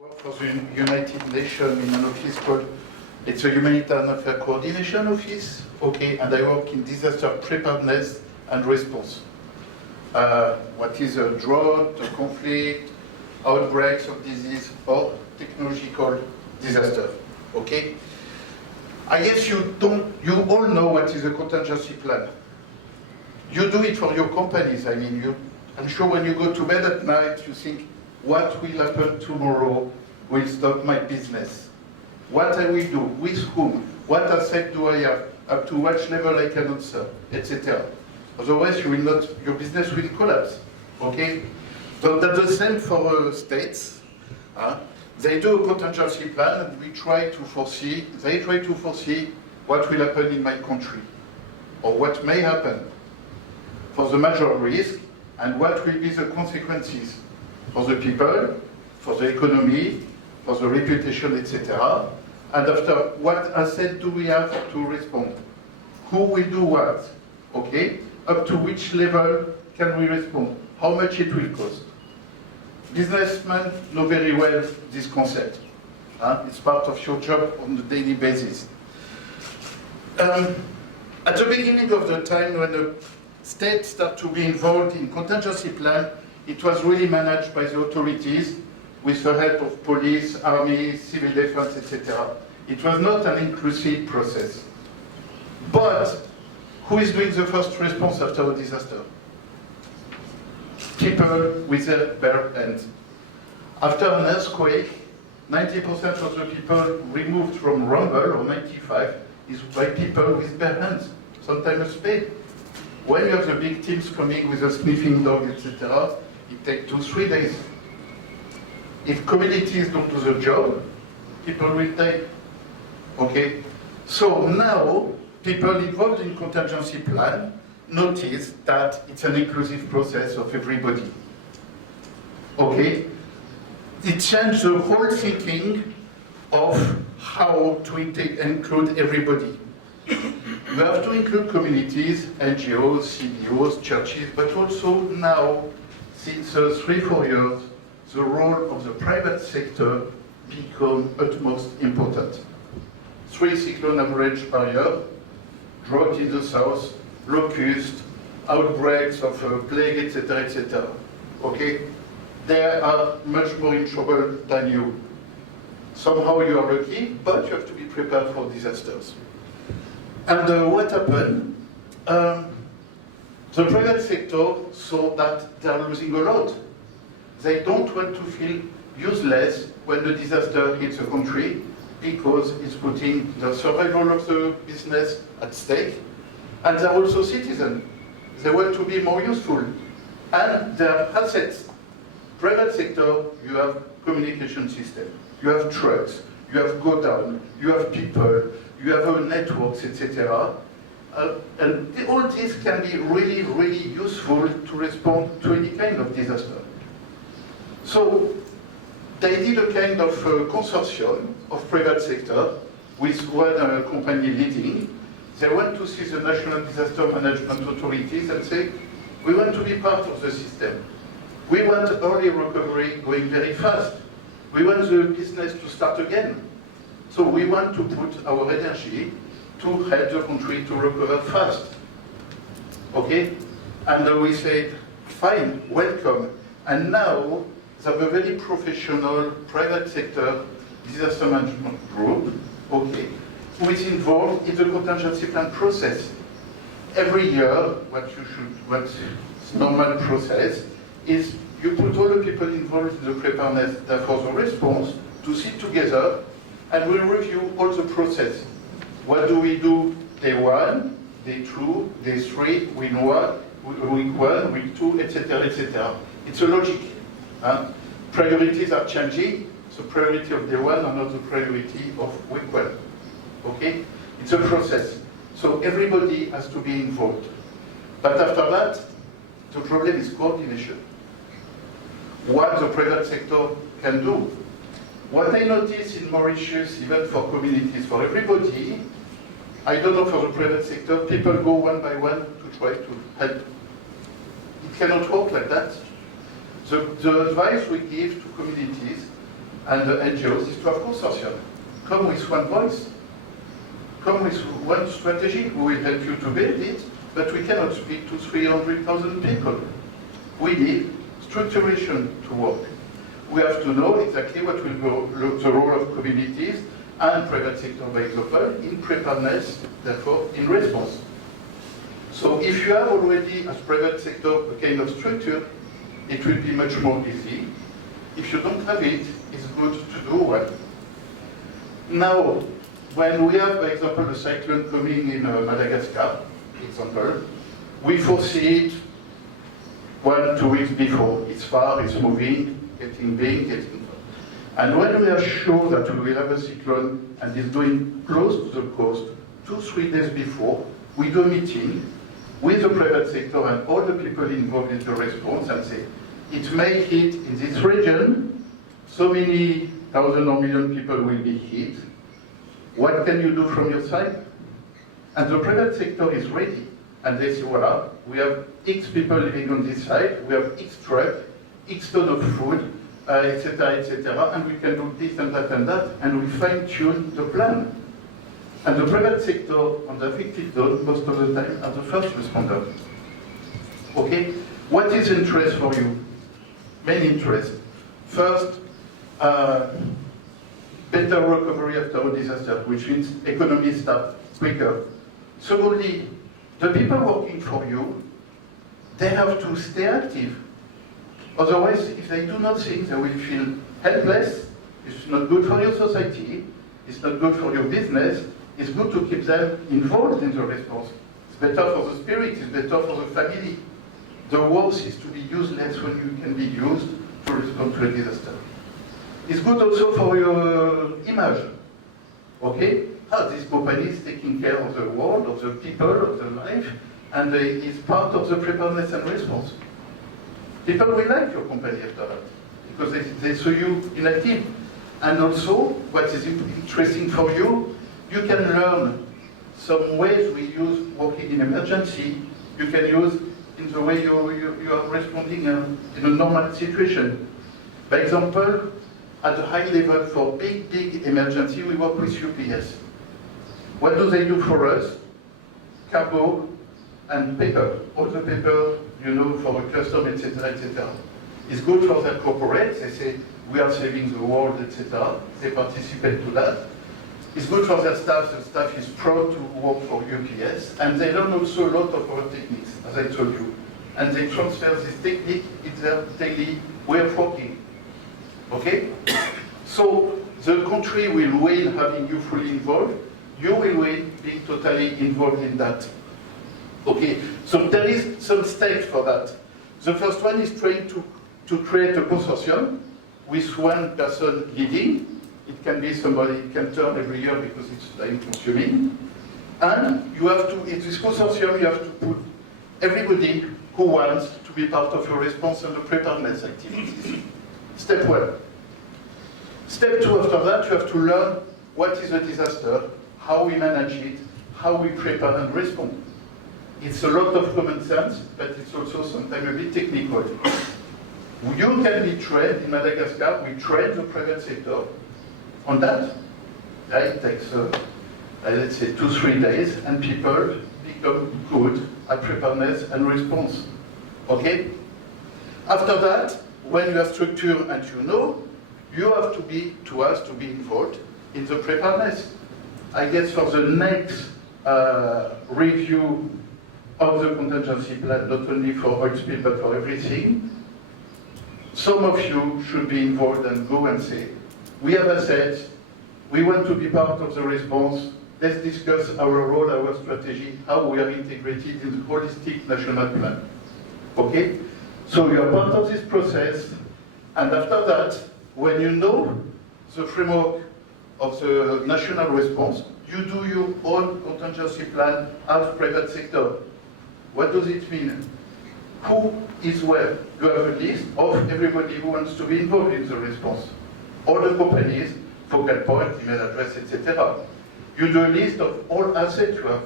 work for the United Nations in an office called, it's a Humanitarian Affairs Coordination Office, okay, and I work in disaster preparedness and response. What is a drought, a conflict, outbreaks of disease, or technological disaster, okay? I guess you all know what is a contingency plan. You do it for your companies, I mean, I'm sure when you go to bed at night, you think, what will happen tomorrow will stop my business? What I will do, with whom, what asset do I have, up to which level I can answer, etc. Otherwise, you will not, your business will collapse, okay? So that's the same for states. They do a contingency plan and they try to foresee what will happen in my country, or what may happen for the major risk, and what will be the consequences for the people, for the economy, for the reputation, etc. And after, what asset do we have to respond? Who will do what? Okay? Up to which level can we respond? How much it will cost? Businessmen know very well this concept. It's part of your job on a daily basis. At the beginning of the time when the state started to be involved in contingency plan, it was really managed by the authorities with the help of police, army, civil defense, etc. It was not an inclusive process. But who is doing the first response after a disaster? People with their bare hands. After an earthquake, 90% of the people removed from rumble, or 95%, is by people with bare hands, sometimes a spade. When you have the big teams coming with a sniffing dog, etc., it takes 2-3 days. If communities don't do the job, people will die. Okay? So now, people involved in contingency plan notice that it's an inclusive process of everybody. Okay? It changed the whole thinking of how to include everybody. You have to include communities, NGOs, CBOs, churches, but also now, since 3-4 years, the role of the private sector becomes utmost important. 3 cyclone average per year, drought in the south, locust, outbreaks of plague, etc., etc. Okay? They are much more in trouble than you. Somehow you are lucky, but you have to be prepared for disasters. And what happened? The private sector saw that they are losing a lot. They don't want to feel useless when the disaster hits a country, because it's putting the survival of the business at stake. And they're also citizens. They want to be more useful. And their assets. Private sector, you have communication system, you have trucks, you have go down, you have people, you have networks, etc. And all this can be really, really useful to respond to any kind of disaster. So they did a kind of consortium of private sector with one company leading. They want to see the national disaster management authorities and say, we want to be part of the system. We want early recovery going very fast. We want the business to start again. So we want to put our energy to help the country to recover fast. Okay? And we said, fine, welcome. And now, they have a very professional private sector disaster management group, okay, who is involved in the contingency plan process. Every year, what's normal process is you put all the people involved in the preparedness for the response to sit together and we'll review all the process. What do we do day 1, day 2, day 3, week 1, week 2, etc., etc. It's a logic. Priorities are changing. The priority of day 1 are not the priority of week 1. Okay? It's a process. So everybody has to be involved. But after that, the problem is coordination. What the private sector can do. What I notice in Mauritius, even for communities, for everybody, I don't know for the private sector, people go one by one to try to help. It cannot work like that. The advice we give to communities, and the NGOs is to have consortium. Come with one voice, come with one strategy. We will help you to build it, but we cannot speak to 300,000 people. We need structuration to work. We have to know exactly what will be the role of communities and private sector, by example, in preparedness, therefore in response. So if you have already, as private sector, a kind of structure, it will be much more easy. If you don't have it, it's good to do one. Now, when we have, by example, a cyclone coming in Madagascar, example, we foresee it 1-2 weeks before. It's far, it's moving, getting big, getting far. And when we are sure that we will have a cyclone and it's going close to the coast, 2-3 days before, we do a meeting with the private sector and all the people involved in the response and say, it may hit in this region, so many thousand or million people will be hit. What can you do from your side? And the private sector is ready. And they say, voila, we have X people living on this side, we have X truck, X ton of food, etc., and we can do this and that, and we fine-tune the plan. And the private sector on the affected zone, most of the time, are the first responders. Okay? What is interest for you? Main interest. First, better recovery after a disaster, which means economy starts quicker. Secondly, the people working for you, they have to stay active. Otherwise, if they do nothing, they will feel helpless. It's not good for your society. It's not good for your business. It's good to keep them involved in the response. It's better for the spirit. It's better for the family. The worst is to be useless when you can be used to respond to a disaster. It's good also for your image. Okay? This company is taking care of the world, of the people, of the life, and is part of the preparedness and response. People will like your company after that, because they saw you in a team. And also, what is interesting for you, you can learn some ways we use working in emergency, you can use in the way you are responding in a normal situation. By example, at a high level for big emergency, we work with UPS. What do they do for us? Cargo and paper. All the paper, you know, for a custom, etc. It's good for their corporates. They say, we are saving the world, etc. They participate to that. It's good for their staff. The staff is proud to work for UPS. And they learn also a lot of our techniques, as I told you. And they transfer this technique in their daily way of working. Okay? So the country will win having you fully involved. You will win being totally involved in that. Okay, so there is some stage for that. The first one is trying to create a consortium with one person leading. It can be somebody, it can turn every year because it's time consuming. And you have to, in this consortium, you have to put everybody who wants to be part of your response and the preparedness activities. Step one. Step two, after that, you have to learn what is a disaster, how we manage it, how we prepare and respond. It's a lot of common sense, but it's also sometimes a bit technical. You can be trained in Madagascar, we train the private sector on that. It takes, let's say, 2-3 days, and people become good at preparedness and response. Okay? After that, when you have structure and you know, you have to be, to us, to be involved in the preparedness. I guess for the next review of the contingency plan, not only for oil spill, but for everything, some of you should be involved and go and say, we have assets, we want to be part of the response, let's discuss our role, our strategy, how we are integrated in the holistic national plan. Okay? So you are part of this process, and after that, when you know the framework of the national response, you do your own contingency plan as private sector. What does it mean? Who is where? You have a list of everybody who wants to be involved in the response. All the companies, focal point, email address, etc. You do a list of all assets you have.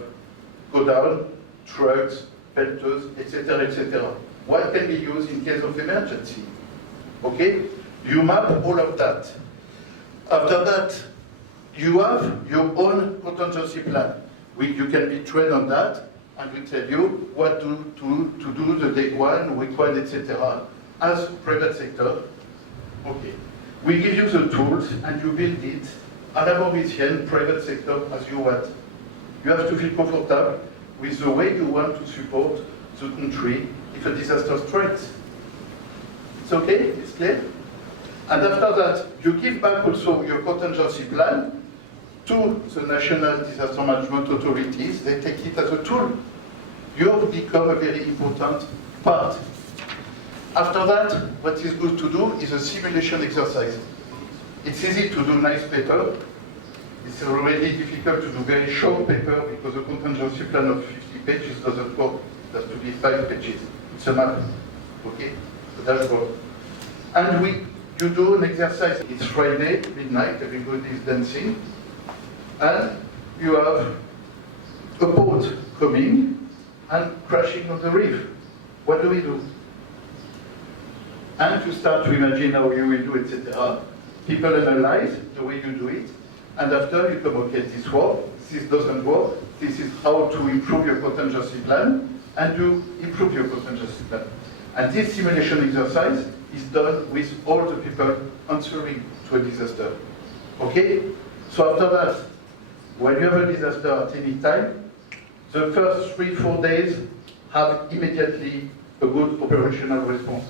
Go down, trucks, pelters, etc., etc. What can be used in case of emergency? Okay? You map all of that. After that, you have your own contingency plan. You can be trained on that, and we tell you what to do the day one, week one, etc. As private sector, okay. We give you the tools, and you build it à la Mauritienne, private sector, as you want. You have to feel comfortable with the way you want to support the country if a disaster strikes. It's okay? It's clear? And after that, you give back also your contingency plan to the national disaster management authorities. They take it as a tool. You have become a very important part. After that, what is good to do is a simulation exercise. It's easy to do nice paper. It's already difficult to do very short paper because a contingency plan of 50 pages doesn't work. It has to be 5 pages. It's a map, okay? A dashboard. And you do an exercise. It's Friday, midnight, everybody is dancing. And you have a boat coming and crashing on the reef. What do we do? And you start to imagine how you will do, etc. People analyze the way you do it. And after you come, okay, this works, this doesn't work, this is how to improve your contingency plan, and you improve your contingency plan. And this simulation exercise is done with all the people answering to a disaster. Okay? So after that, when you have a disaster at any time, the first 3-4 days have immediately a good operational response.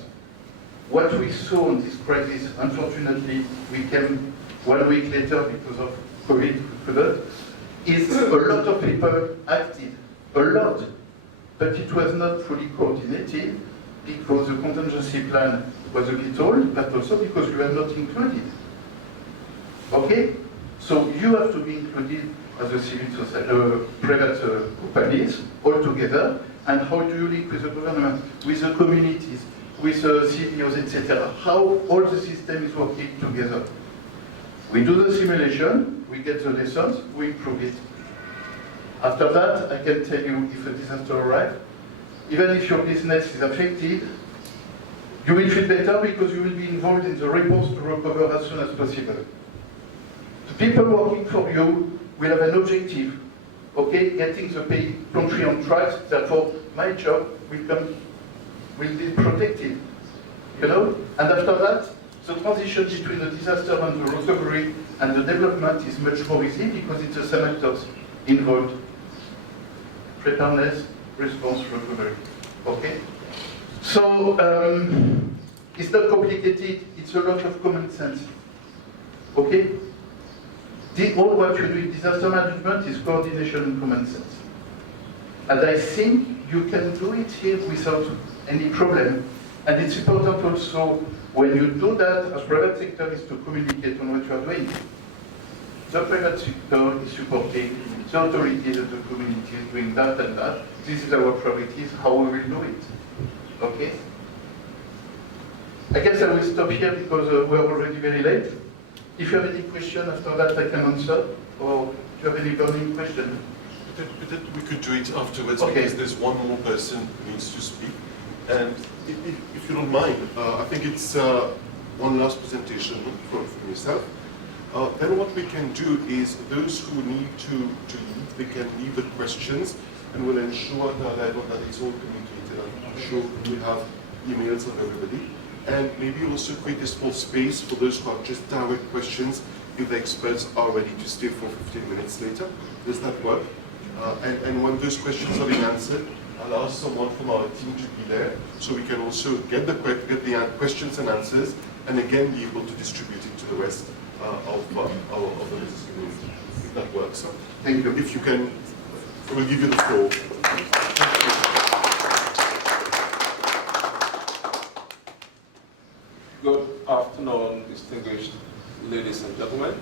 What we saw in this crisis, unfortunately, we came 1 week later because of COVID, is a lot of people acted, a lot, but it was not fully coordinated because the contingency plan was a bit old, but also because you were not included. Okay? So you have to be included as a civil society, private companies all together, and how do you link with the government, with the communities, with the CEOs, etc. How all the system is working together. We do the simulation, we get the lessons, we improve it. After that, I can tell you if a disaster arrives, even if your business is affected, you will feel better because you will be involved in the response to recover as soon as possible. The people working for you will have an objective, okay, getting the country on track, therefore my job will be protected, you know? And after that, the transition between the disaster and the recovery and the development is much more easy because it's the same actors involved. Preparedness, response, recovery. Okay? So, it's not complicated, it's a lot of common sense. Okay? All what you do in disaster management is coordination and common sense. And I think you can do it here without any problem. And it's important also, when you do that, as private sector, is to communicate on what you are doing. The private sector is supporting the authorities of the community is doing that and that. This is our priorities, how we will do it. Okay? I guess I will stop here because we're already very late. If you have any question after that, I can answer. Or if you have any burning question. We could do it afterwards, okay, because there's one more person who needs to speak. And if you don't mind, I think it's one last presentation from yourself. Then what we can do is those who need to leave, they can leave the questions, and we'll ensure that it's all communicated. I'm sure we have emails of everybody. And maybe also create a small space for those who have just direct questions if the experts are ready to stay for 15 minutes later. Does that work? And when those questions are being answered, I'll ask someone from our team to be there so we can also get the questions and answers, and again be able to distribute it to the rest of the business community, if that works. Thank you. If you can, I will give you the floor. Good afternoon, distinguished ladies and gentlemen.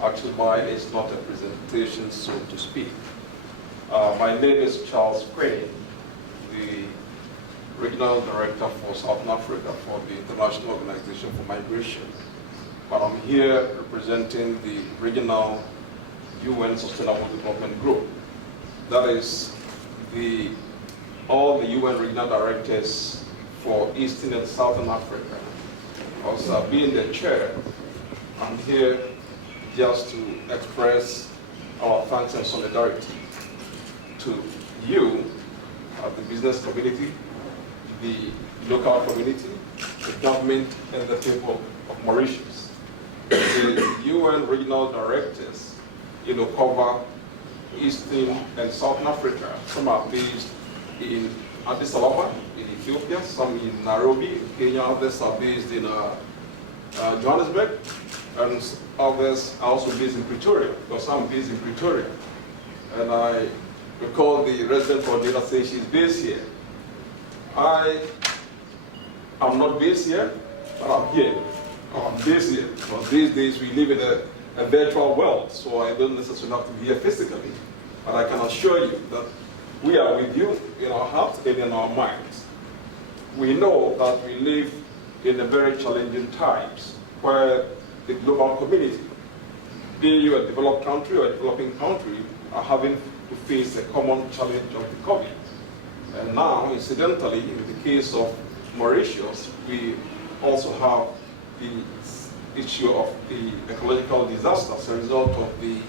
Actually, mine is not a presentation, so to speak. My name is Charles Crane, the Regional Director for Southern Africa for the International Organization for Migration. But I'm here representing the Regional UN Sustainable Development Group. That is all the UN regional directors for Eastern and Southern Africa. Also being the chair I'm here just to express our thanks and solidarity to you, the business community, the local community, the government, and the people of Mauritius. The UN regional directors, cover Eastern and Southern Africa. Some are based in Addis Ababa, in Ethiopia, some in Nairobi, in Kenya, others are based in Johannesburg, and others are also based in Pretoria, because I'm based in Pretoria. And I recall the resident coordinator saying she's based here. I am not based here, but I'm here. I'm based here. Because these days we live in a virtual world, so I don't necessarily have to be here physically. But I can assure you that we are with you in our hearts and in our minds. We know that we live in a very challenging times where the global community, be you a developed country or a developing country, are having to face a common challenge of the COVID. And now, incidentally, in the case of Mauritius, we also have the issue of the ecological disaster as a result of the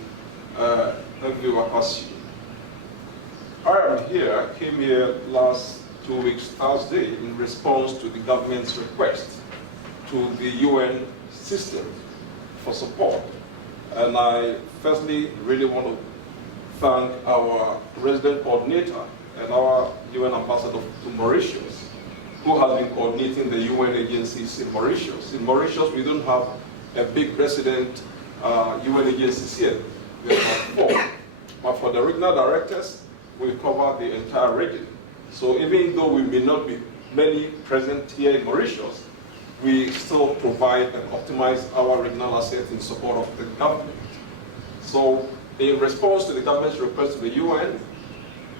Wakashio. I came here last 2 weeks, Thursday, in response to the government's request to the UN system for support. And I firstly really want to thank our resident coordinator and our UN ambassador to Mauritius, who has been coordinating the UN agencies in Mauritius. In Mauritius, we don't have a big resident UN agencies here. We have 4. But for the regional directors, we cover the entire region. So even though we may not be many present here in Mauritius, we still provide and optimize our regional assets in support of the government. So in response to the government's request to the UN,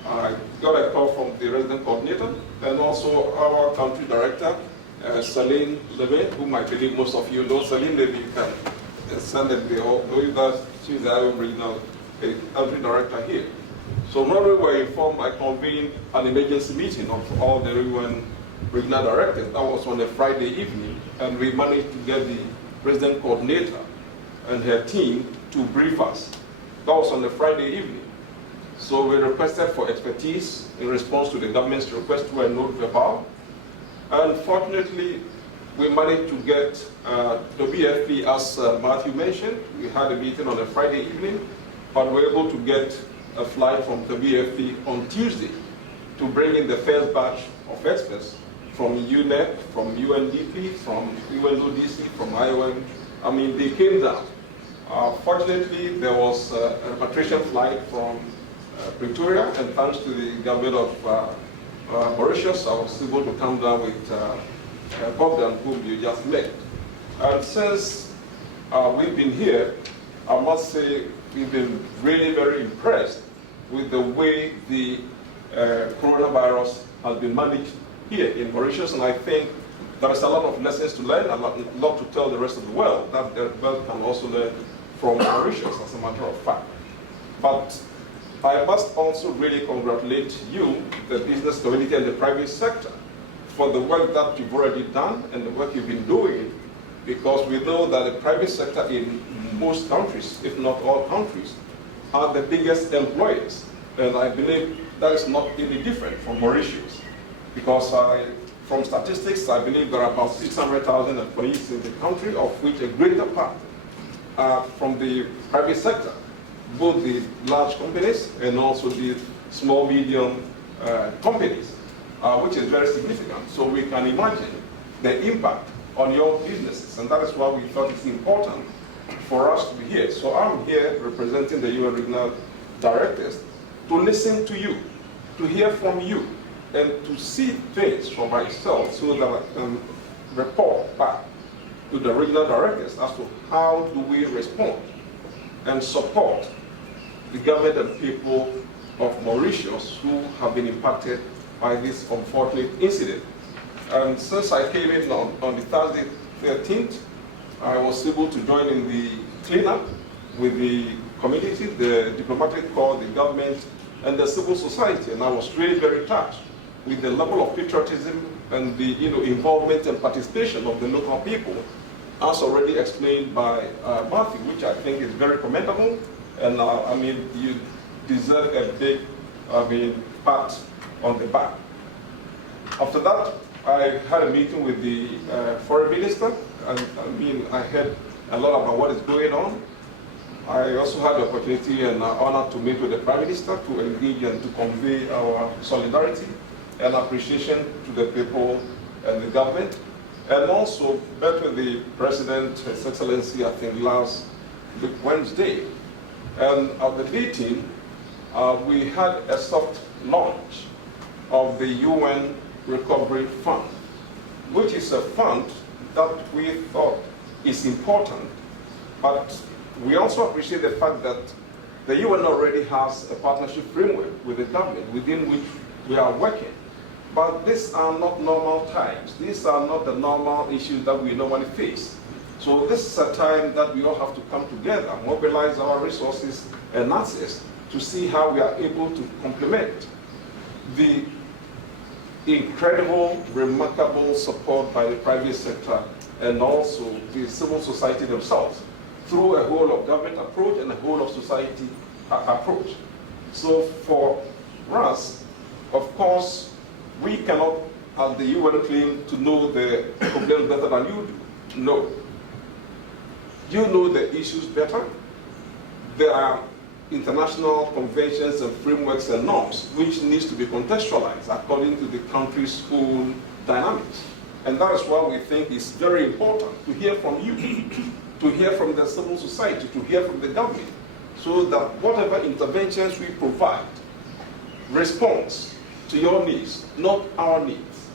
I got a call from the resident coordinator and also our country director, Celine Levy, whom I believe most of you know. Celine Levy, you can send it there, know that she's the regional country director here. So not only were informed, I convened an emergency meeting of all the UN regional directors. That was on a Friday evening, and we managed to get the resident coordinator and her team to brief us. That was on a Friday evening. So we requested for expertise in response to the government's request to a note verbal. And fortunately, we managed to get WFP, as Matthew mentioned. We had a meeting on a Friday evening, but we were able to get a flight from WFP on Tuesday to bring in the first batch of experts from UNEP, from UNDP, from UNODC, from IOM. I mean, they came down. Fortunately, there was a repatriation flight from Pretoria, and thanks to the government of Mauritius, I was able to come down with Bogdan, whom you just met. And since we've been here, I must say we've been really very impressed with the way the coronavirus has been managed here in Mauritius, and I think there is a lot of lessons to learn, a lot to tell the rest of the world, that the world can also learn from Mauritius, as a matter of fact. But I must also really congratulate you, the business community and the private sector, for the work that you've already done and the work you've been doing, because we know that the private sector in most countries, if not all countries, are the biggest employers. And I believe that is not any different from Mauritius, because from statistics, I believe there are about 600,000 employees in the country, of which a greater part are from the private sector, both the large companies and also the small, medium companies, which is very significant. So we can imagine the impact on your businesses, and that is why we thought it's important for us to be here. So I'm here representing the UN regional directors to listen to you, to hear from you, and to see things for myself so that I can report back to the regional directors as to how do we respond and support the government and people of Mauritius who have been impacted by this unfortunate incident. And since I came in on the Thursday 13th, I was able to join in the cleanup with the community, the diplomatic corps, the government, and the civil society. And I was really very touched with the level of patriotism and the involvement and participation of the local people as already explained by Matthew, which I think is very commendable, and I mean, you deserve a big, pat on the back. After that, I had a meeting with the foreign minister, and I heard a lot about what is going on. I also had the opportunity and honor to meet with the Prime Minister to engage and to convey our solidarity and appreciation to the people and the government, and also met with the President, His Excellency, I think last Wednesday. And at the meeting, we had a soft launch of the UN Recovery Fund, which is a fund that we thought is important, but we also appreciate the fact that the UN already has a partnership framework with the government within which we are working. But these are not normal times. These are not the normal issues that we normally face. So this is a time that we all have to come together, mobilize our resources and assets to see how we are able to complement the incredible, remarkable support by the private sector and also the civil society themselves through a whole of government approach and a whole of society approach. So for us, of course, we cannot, as the UN claim, to know the problem better than you do. No. You know the issues better. There are international conventions and frameworks and norms which needs to be contextualized according to the country's own dynamics. And that is why we think it's very important to hear from you, to hear from the civil society, to hear from the government, so that whatever interventions we provide responds to your needs, not our needs.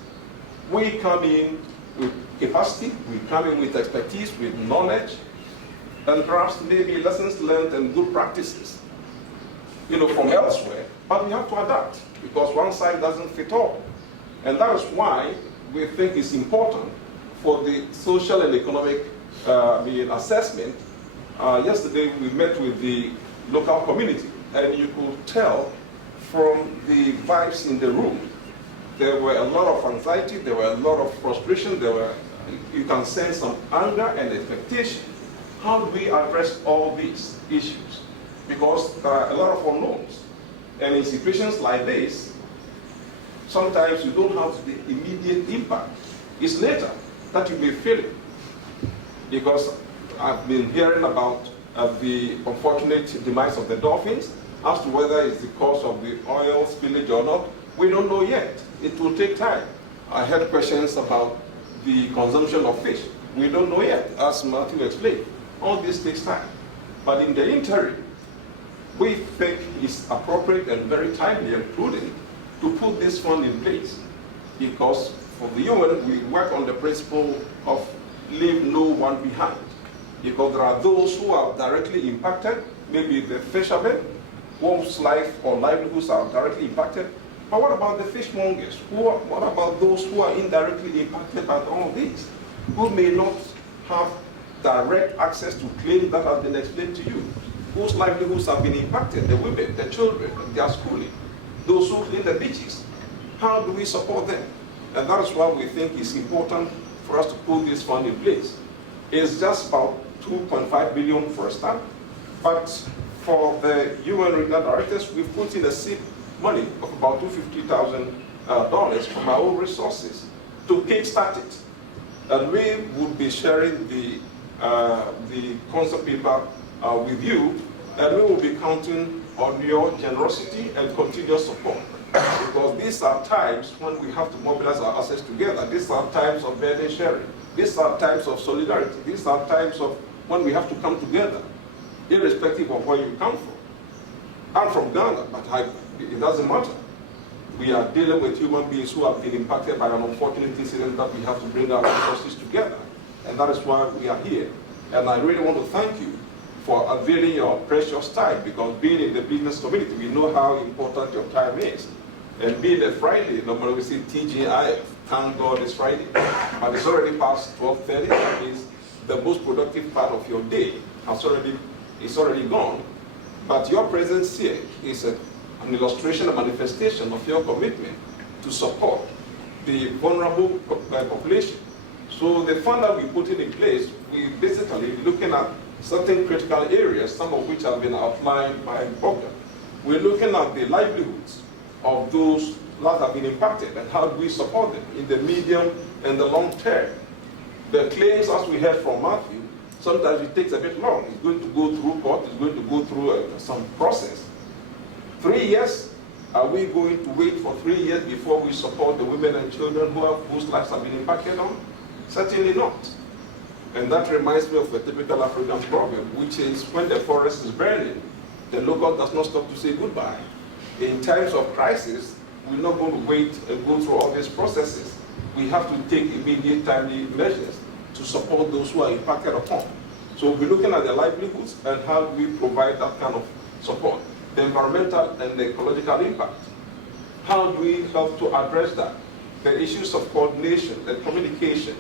We come in with capacity, we come in with expertise, with knowledge, and perhaps maybe lessons learned and good practices, from elsewhere, but we have to adapt, because one size doesn't fit all. And that is why we think it's important for the social and economic assessment. Yesterday we met with the local community, and you could tell from the vibes in the room, there were a lot of anxiety, there were a lot of frustration, you can sense some anger and expectation. How do we address all these issues? Because there are a lot of unknowns. And in situations like this, sometimes you don't have the immediate impact. It's later that you may feel it. Because I've been hearing about the unfortunate demise of the dolphins. As to whether it's the cause of the oil spillage or not, we don't know yet. It will take time. I had questions about the consumption of fish. We don't know yet, as Matthew explained. All this takes time. But in the interim, we think it's appropriate and very timely and prudent to put this fund in place. Because for the UN, we work on the principle of leave no one behind. Because there are those who are directly impacted, maybe the fishermen, whose life or livelihoods are directly impacted. But what about the fishmongers? What about those who are indirectly impacted by all these, who may not have direct access to claims that have been explained to you, whose livelihoods have been impacted, the women, the children, their schooling, those who clean the beaches? How do we support them? And that is why we think it's important for us to put this fund in place. It's just about 2.5 billion for a start, but for the UN regional directors, we've put in a seed money of about $250,000 from our own resources to kickstart it. And we would be sharing the concept paper with you, and we will be counting on your generosity and continuous support. Because these are times when we have to mobilize our assets together. These are times of burden sharing. These are times of solidarity. These are times of when we have to come together, irrespective of where you come from. I'm from Ghana, but it doesn't matter. We are dealing with human beings who have been impacted by an unfortunate incident that we have to bring our resources together. And that is why we are here. And I really want to thank you for availing your precious time, because being in the business community, we know how important your time is. And being a Friday, normally we say TGIF, thank God it's Friday. But it's already past 12:30, that means the most productive part of your day is already gone. But your presence here is an illustration, a manifestation of your commitment to support the vulnerable population So the fund that we put in place, we basically looking at certain critical areas, some of which have been outlined by Boga. We're looking at the livelihoods of those that have been impacted and how do we support them in the medium and the long term. The claims, as we heard from Matthew, sometimes it takes a bit long. It's going to go through court, it's going to go through some process. 3 years? Are we going to wait for 3 years before we support the women and children whose lives have been impacted on? Certainly not. And that reminds me of a typical African problem, which is when the forest is burning, the local does not stop to say goodbye. In times of crisis, we're not going to wait and go through all these processes. We have to take immediate, timely measures to support those who are impacted upon. So we're looking at the livelihoods and how do we provide that kind of support. The environmental and the ecological impact. How do we help to address that? The issues of coordination and communication.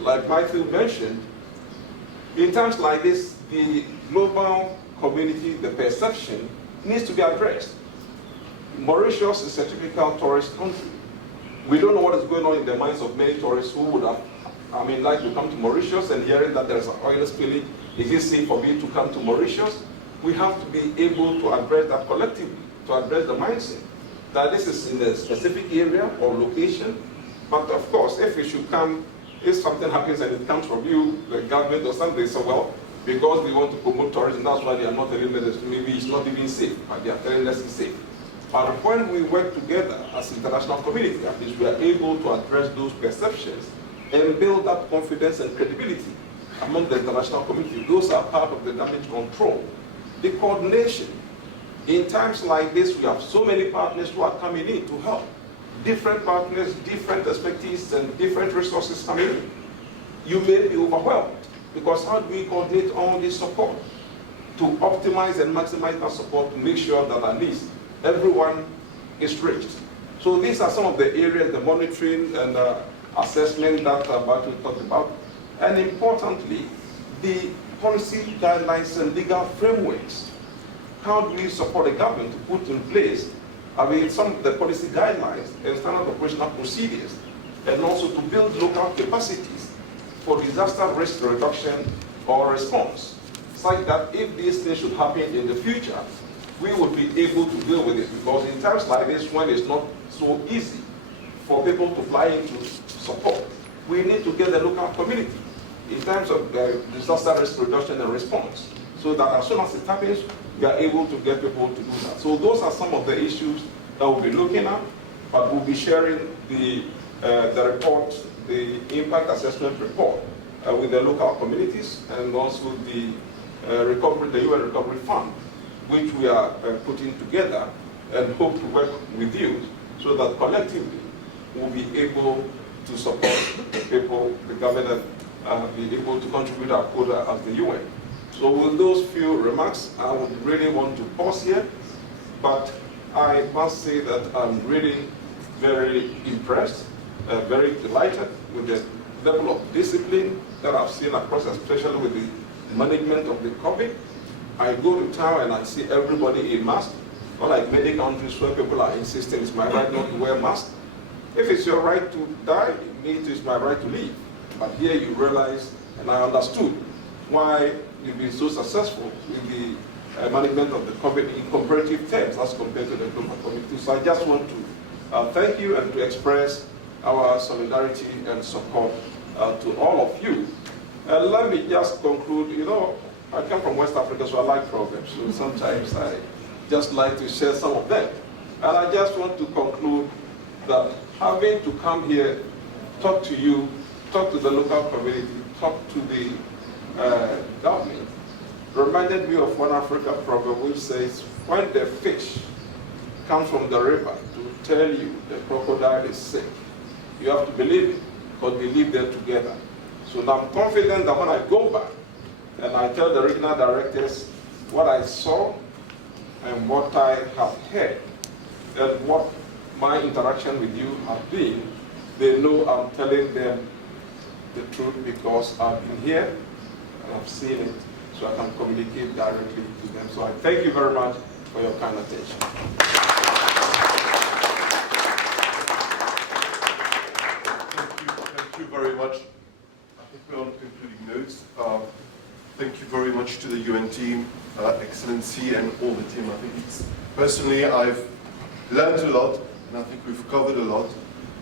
Like Matthew mentioned, in times like this, the global community, the perception, needs to be addressed. Mauritius is a typical tourist country. We don't know what is going on in the minds of many tourists who would have, like to come to Mauritius and hearing that there's an oil spilling. Is it safe for me to come to Mauritius? We have to be able to address that collectively, to address the mindset that this is in a specific area or location. But of course, if it should come, if something happens and it comes from you, the government or something, so well, because we want to promote tourism, that's why they are not telling us maybe it's not even safe, but they are telling us it's safe. But when we work together as international community, at least we are able to address those perceptions and build that confidence and credibility among the international community. Those are part of the damage control. The coordination. In times like this, we have so many partners who are coming in to help. Different partners, different expertise, and different resources coming in. You may be overwhelmed, because how do we coordinate all this support to optimize and maximize that support to make sure that at least everyone is reached? So these are some of the areas, the monitoring and assessment that Batu talked about. And importantly, the policy guidelines and legal frameworks. How do we support the government to put in place, some of the policy guidelines and standard operational procedures, and also to build local capacities for disaster risk reduction or response, such that if these things should happen in the future, we would be able to deal with it. Because in times like this, when it's not so easy for people to fly into support, we need to get the local community in terms of disaster risk reduction and response, so that as soon as it happens, we are able to get people to do that. So those are some of the issues that we'll be looking at, but we'll be sharing the report, the impact assessment report, with the local communities and also the UN Recovery Fund, which we are putting together and hope to work with you so that collectively we'll be able to support the people, the government, be able to contribute our quota as the UN. So with those few remarks, I would really want to pause here, but I must say that I'm really very impressed, very delighted with the level of discipline that I've seen across, especially with the management of the COVID. I go to town and I see everybody in mask, not like many countries where people are insisting it's my right not to wear a mask. If it's your right to die, it means it's my right to live. But here you realize, and I understood why you've been so successful with the management of the COVID in comparative terms as compared to the global community. So I just want to thank you and to express our solidarity and support to all of you. Let me just conclude. You know, I come from West Africa, so I like programs. So sometimes I just like to share some of them. And I just want to conclude that having to come here, talk to you, talk to the local community, talk to the government, reminded me of one Africa proverb which says, when the fish comes from the river to tell you the crocodile is sick, you have to believe it, because they live there together. So now I'm confident that when I go back and I tell the regional directors what I saw and what I have heard and what my interaction with you have been, they know I'm telling them the truth because I've been here and I've seen it, so I can communicate directly to them. So I thank you very much for your kind attention. Thank you very much. think we're on concluding notes. Thank you very much to the UN team, Excellency, and all the team. I think personally, I've learned a lot, and I think we've covered a lot.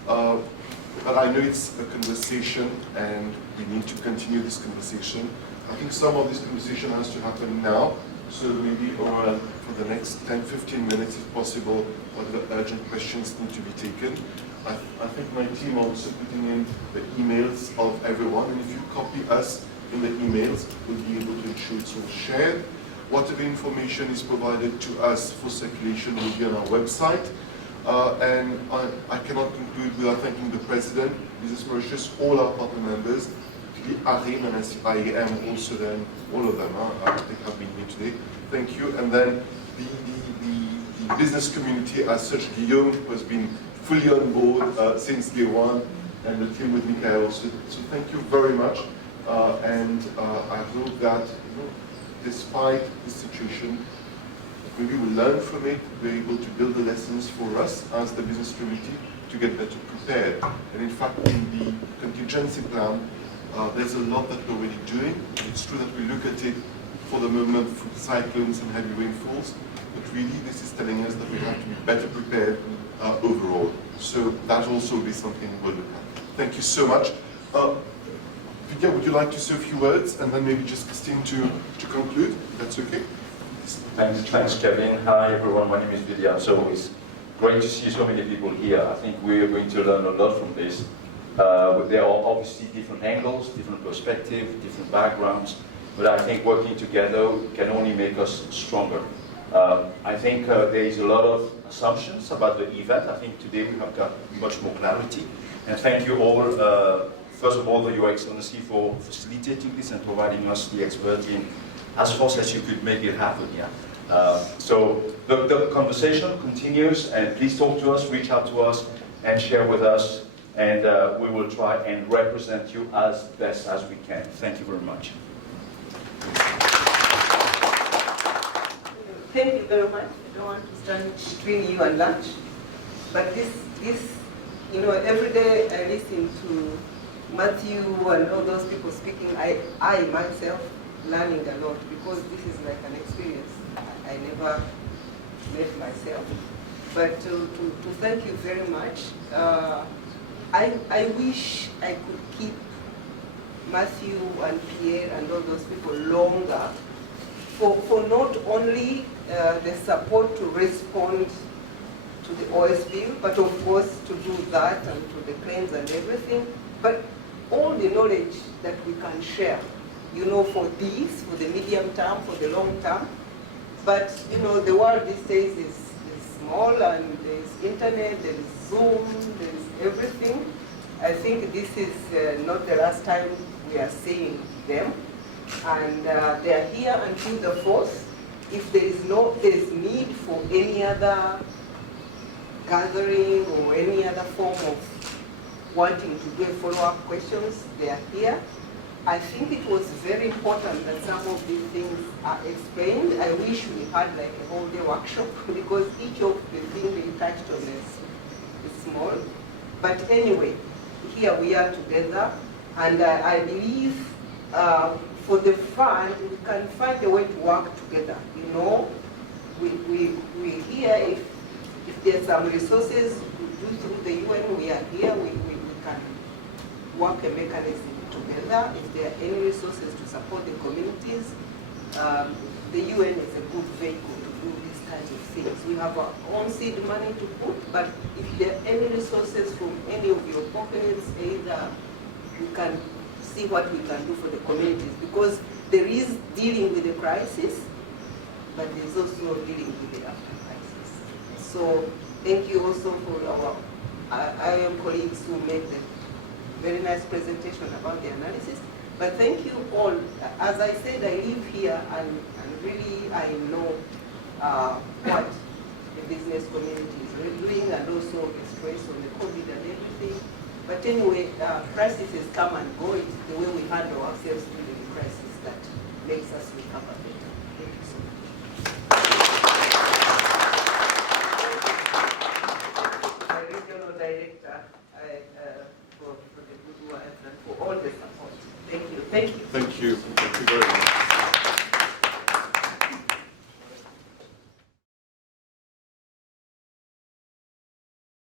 But I know it's a conversation, and we need to continue this conversation. I think some of this conversation has to happen now, so maybe around for the next 10-15 minutes, if possible, whatever urgent questions need to be taken. I think my team are also putting in the emails of everyone, and if you copy us in the emails, we'll be able to ensure it's all shared. Whatever information is provided to us for circulation will be on our website. And I cannot conclude without thanking the President, Mrs. Mauritius, all our partner members, particularly Arim and IAM, also then, all of them, I think have been here today. Thank you. And then the business community as such, Guillaume, who has been fully on board since day one, and the team with Michael also. So thank you very much. And I hope that, despite this situation, maybe we'll learn from it, we're able to build the lessons for us as the business community to get better prepared. And in fact, in the contingency plan, there's a lot that we're already doing. It's true that we look at it for the moment for cyclones and heavy rainfalls, but really this is telling us that we have to be better prepared overall. So that also will be something we'll look at. Thank you so much. Vidya, would you like to say a few words, and then maybe just Christine to conclude? That's okay? Thanks, Kevin. Hi, everyone. My name is Vidya. So it's great to see so many people here. I think we are going to learn a lot from this. There are obviously different angles, different perspectives, different backgrounds, but I think working together can only make us stronger. I think there is a lot of assumptions about the event. I think today we have got much more clarity. And thank you all, first of all, Your Excellency, for facilitating this and providing us the expertise as fast as you could make it happen. Yeah. So the conversation continues, and please talk to us, reach out to us, and share with us, and we will try and represent you as best as we can. Thank you very much. Thank you very much. I don't want to stand between you and lunch, but this, every day I listen to Matthew and all those people speaking. I myself learning a lot, because this is like an experience I never made myself. But to thank you very much. I wish I could keep Matthew and Pierre and all those people longer for not only the support to respond to the OS bill, but of course to do that and to the claims and everything, but all the knowledge that we can share, for this, for the medium term, for the long term. But, the world these days is small, and there's internet, there's Zoom, there's everything. I think this is not the last time we are seeing them. And they are here until the 4th. If there's need for any other gathering or any other form of wanting to do follow-up questions, they are here. I think it was very important that some of these things are explained. I wish we had like a whole day workshop, because each of the things we touched on is small. But anyway, here we are together, and I believe for the fund, we can find a way to work together. We're here. If there's some resources to do through the UN, we are here. We can work a mechanism together. If there are any resources to support the communities, the UN is a good vehicle to do these kinds of things. We have our own seed money to put, but if there are any resources from any of your pockets, either we can see what we can do for the communities, because there is dealing with the crisis, but there's also dealing with the after crisis. So thank you also for our IAM colleagues who made the very nice presentation about the analysis. But thank you all. As I said, I live here, and really I know what the business community is doing, and also the stress on the COVID and everything. But anyway, crises come and go. It's the way we handle ourselves during the crisis that makes us recover better. Thank you so much. My regional director for the good work and for all the support. Thank you. Thank you. Thank you very much.